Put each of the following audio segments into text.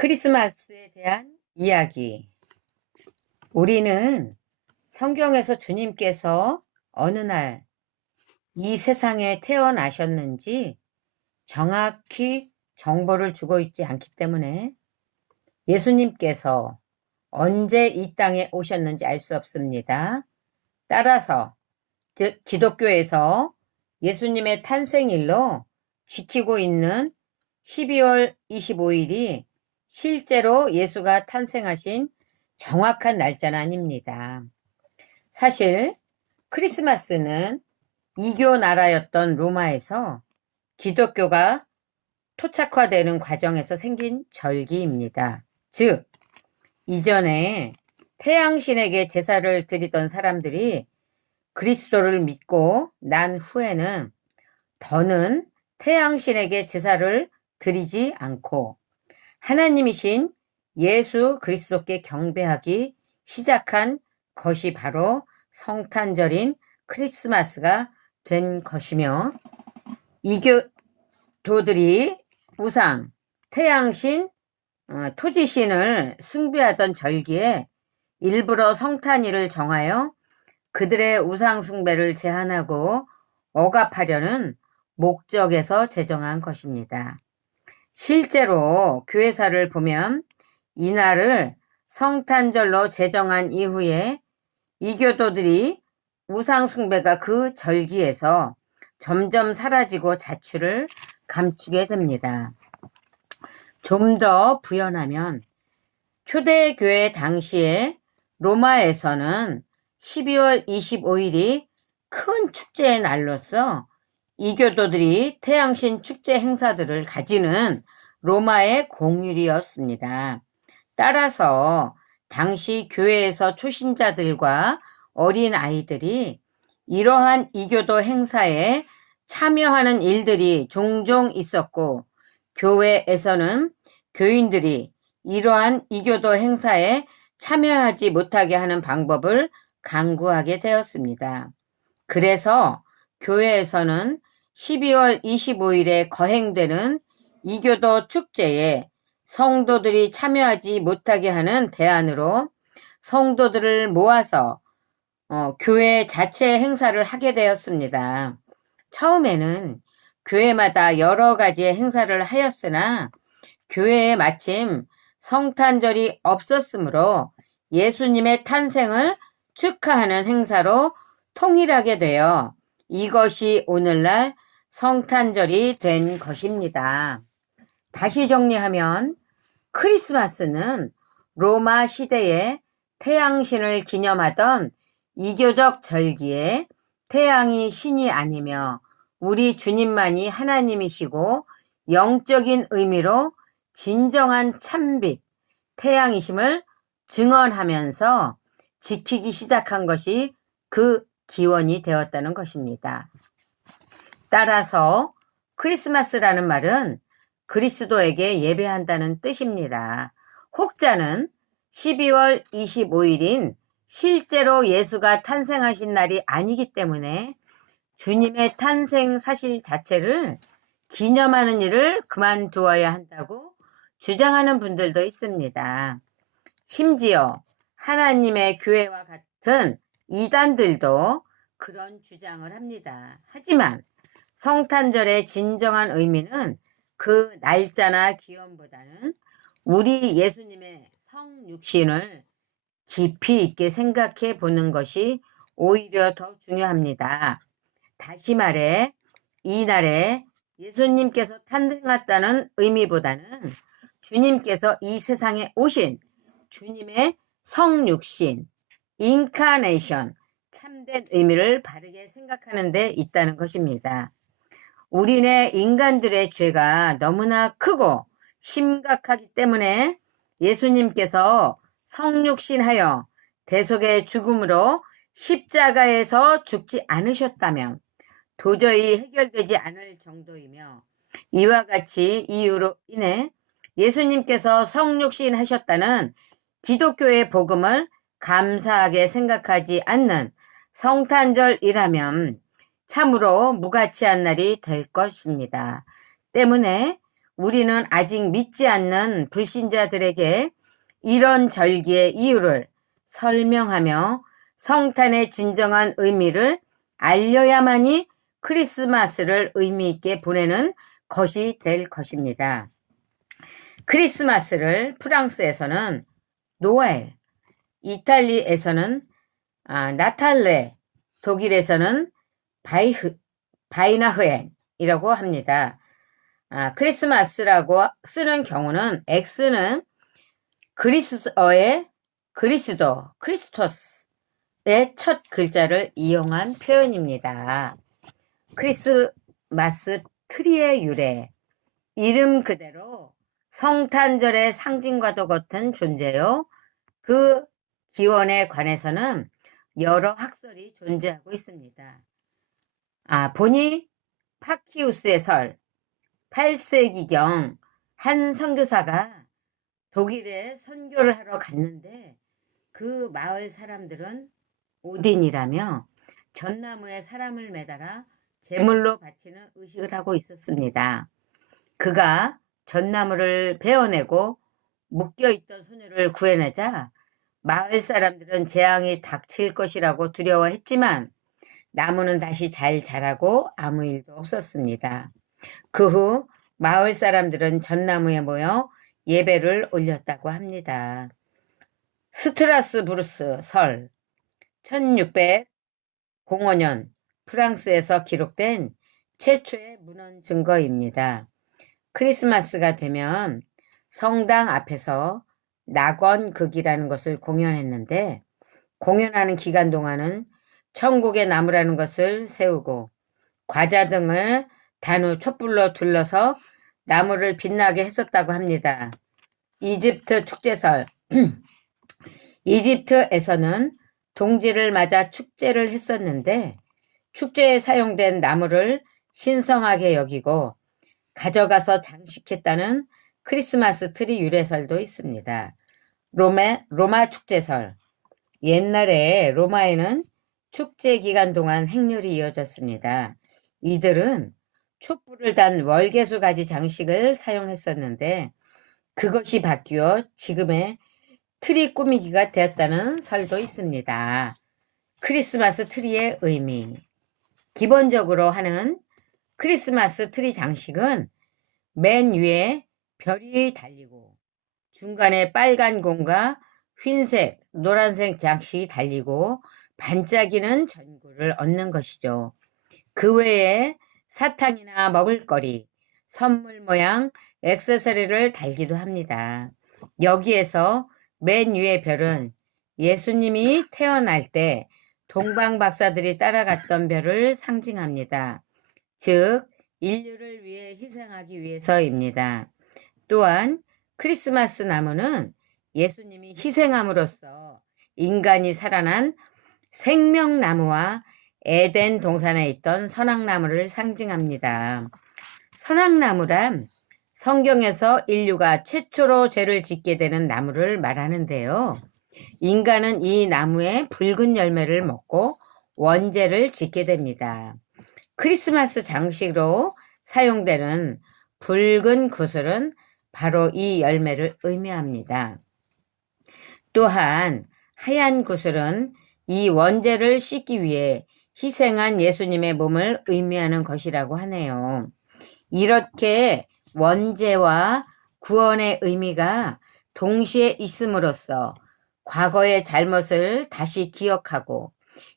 크리스마스에 대한 이야기. 우리는 성경에서 주님께서 어느 날 이 세상에 태어나셨는지 정확히 정보를 주고 있지 않기 때문에 예수님께서 언제 이 땅에 오셨는지 알 수 없습니다. 따라서 기독교에서 예수님의 탄생일로 지키고 있는 12월 25일이 실제로 예수가 탄생하신 정확한 날짜는 아닙니다. 사실 크리스마스는 이교 나라였던 로마에서 기독교가 토착화되는 과정에서 생긴 절기입니다. 즉, 이전에 태양신에게 제사를 드리던 사람들이 그리스도를 믿고 난 후에는 더는 태양신에게 제사를 드리지 않고 하나님이신 예수 그리스도께 경배하기 시작한 것이 바로 성탄절인 크리스마스가 된 것이며, 이교도들이 우상, 태양신, 토지신을 숭배하던 절기에 일부러 성탄일을 정하여 그들의 우상 숭배를 제한하고 억압하려는 목적에서 제정한 것입니다. 실제로 교회사를 보면 이날을 성탄절로 제정한 이후에 이교도들이 우상 숭배가 그 절기에서 점점 사라지고 자취를 감추게 됩니다. 좀 더 부연하면 초대교회 당시에 로마에서는 12월 25일이 큰 축제의 날로서 이교도들이 태양신 축제 행사들을 가지는 로마의 공휴일이었습니다. 따라서 당시 교회에서 초신자들과 어린 아이들이 이러한 이교도 행사에 참여하는 일들이 종종 있었고, 교회에서는 교인들이 이러한 이교도 행사에 참여하지 못하게 하는 방법을 강구하게 되었습니다. 그래서 교회에서는 12월 25일에 거행되는 이교도 축제에 성도들이 참여하지 못하게 하는 대안으로 성도들을 모아서 교회 자체 행사를 하게 되었습니다. 처음에는 교회마다 여러 가지의 행사를 하였으나 교회에 마침 성탄절이 없었으므로 예수님의 탄생을 축하하는 행사로 통일하게 되어 이것이 오늘날 성탄절이 된 것입니다. 다시 정리하면 크리스마스는 로마 시대에 태양신을 기념하던 이교적 절기에 태양이 신이 아니며 우리 주님만이 하나님이시고 영적인 의미로 진정한 참빛, 태양이심을 증언하면서 지키기 시작한 것이 그 기원이 되었다는 것입니다. 따라서 크리스마스라는 말은 그리스도에게 예배한다는 뜻입니다. 혹자는 12월 25일인 실제로 예수가 탄생하신 날이 아니기 때문에 주님의 탄생 사실 자체를 기념하는 일을 그만두어야 한다고 주장하는 분들도 있습니다. 심지어 하나님의 교회와 같은 이단들도 그런 주장을 합니다. 하지만 성탄절의 진정한 의미는 그 날짜나 기원보다는 우리 예수님의 성육신을 깊이 있게 생각해 보는 것이 오히려 더 중요합니다. 다시 말해 이 날에 예수님께서 탄생했다는 의미보다는 주님께서 이 세상에 오신 주님의 성육신, 인카네이션, 참된 의미를 바르게 생각하는 데 있다는 것입니다. 우리네 인간들의 죄가 너무나 크고 심각하기 때문에 예수님께서 성육신하여 대속의 죽음으로 십자가에서 죽지 않으셨다면 도저히 해결되지 않을 정도이며, 이와 같이 이유로 인해 예수님께서 성육신 하셨다는 기독교의 복음을 감사하게 생각하지 않는 성탄절이라면 참으로 무가치한 날이 될 것입니다. 때문에 우리는 아직 믿지 않는 불신자들에게 이런 절기의 이유를 설명하며 성탄의 진정한 의미를 알려야만이 크리스마스를 의미 있게 보내는 것이 될 것입니다. 크리스마스를 프랑스에서는 노엘, 이탈리에서는 나탈레, 독일에서는 바이나흐엔이라고 합니다. 크리스마스라고 쓰는 경우는 X는 그리스어의 크리스토스의 첫 글자를 이용한 표현입니다. 크리스마스 트리의 유래, 이름 그대로 성탄절의 상징과도 같은 존재요. 그 기원에 관해서는 여러 학설이 존재하고 있습니다. 보니 파키우스의 설, 8세기경 한 선교사가 독일에 선교를 하러 갔는데 그 마을 사람들은 오딘이라며 전나무에 사람을 매달아 제물로 바치는 의식을 하고 있었습니다. 그가 전나무를 베어내고 묶여있던 소녀를 구해내자 마을 사람들은 재앙이 닥칠 것이라고 두려워했지만 나무는 다시 잘 자라고 아무 일도 없었습니다. 그 후 마을 사람들은 전나무에 모여 예배를 올렸다고 합니다. 스트라스부르스 설 1605년 프랑스에서 기록된 최초의 문헌 증거입니다. 크리스마스가 되면 성당 앞에서 낙원극이라는 것을 공연했는데 공연하는 기간 동안은 천국의 나무라는 것을 세우고 과자 등을 단우 촛불로 둘러서 나무를 빛나게 했었다고 합니다. 이집트 축제설 이집트에서는 동지를 맞아 축제를 했었는데 축제에 사용된 나무를 신성하게 여기고 가져가서 장식했다는 크리스마스 트리 유래설도 있습니다. 로마 축제설 옛날에 로마에는 축제 기간 동안 행렬이 이어졌습니다. 이들은 촛불을 단 월계수 가지 장식을 사용했었는데 그것이 바뀌어 지금의 트리 꾸미기가 되었다는 설도 있습니다. 크리스마스 트리의 의미 기본적으로 하는 크리스마스 트리 장식은 맨 위에 별이 달리고 중간에 빨간 공과 흰색, 노란색 장식이 달리고 반짝이는 전구를 얻는 것이죠. 그 외에 사탕이나 먹을거리, 선물 모양 액세서리를 달기도 합니다. 여기에서 맨 위의 별은 예수님이 태어날 때 동방 박사들이 따라갔던 별을 상징합니다. 즉 인류를 위해 희생하기 위해서입니다. 또한 크리스마스 나무는 예수님이 희생함으로써 인간이 살아난 생명나무와 에덴 동산에 있던 선악나무를 상징합니다. 선악나무란 성경에서 인류가 최초로 죄를 짓게 되는 나무를 말하는데요. 인간은 이 나무의 붉은 열매를 먹고 원죄를 짓게 됩니다. 크리스마스 장식으로 사용되는 붉은 구슬은 바로 이 열매를 의미합니다. 또한 하얀 구슬은 이 원죄를 씻기 위해 희생한 예수님의 몸을 의미하는 것이라고 하네요. 이렇게 원죄와 구원의 의미가 동시에 있음으로써 과거의 잘못을 다시 기억하고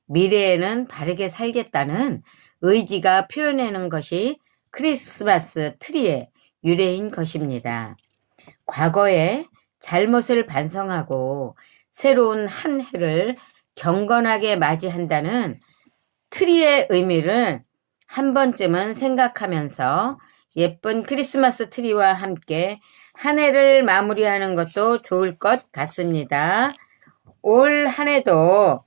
미래에는 바르게 살겠다는 의지가 표현하는 것이 크리스마스 트리의 유래인 것입니다. 과거의 잘못을 반성하고 새로운 한 해를 경건하게 맞이한다는 트리의 의미를 한 번쯤은 생각하면서 예쁜 크리스마스 트리와 함께 한 해를 마무리하는 것도 좋을 것 같습니다. 올 한 해도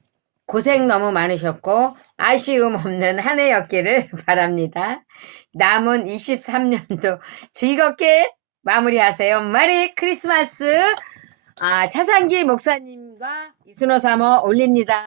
고생 너무 많으셨고 아쉬움 없는 한 해였기를 바랍니다. 남은 23년도 즐겁게 마무리하세요. 메리 크리스마스. 차상기 목사님과 이순호 사모 올립니다.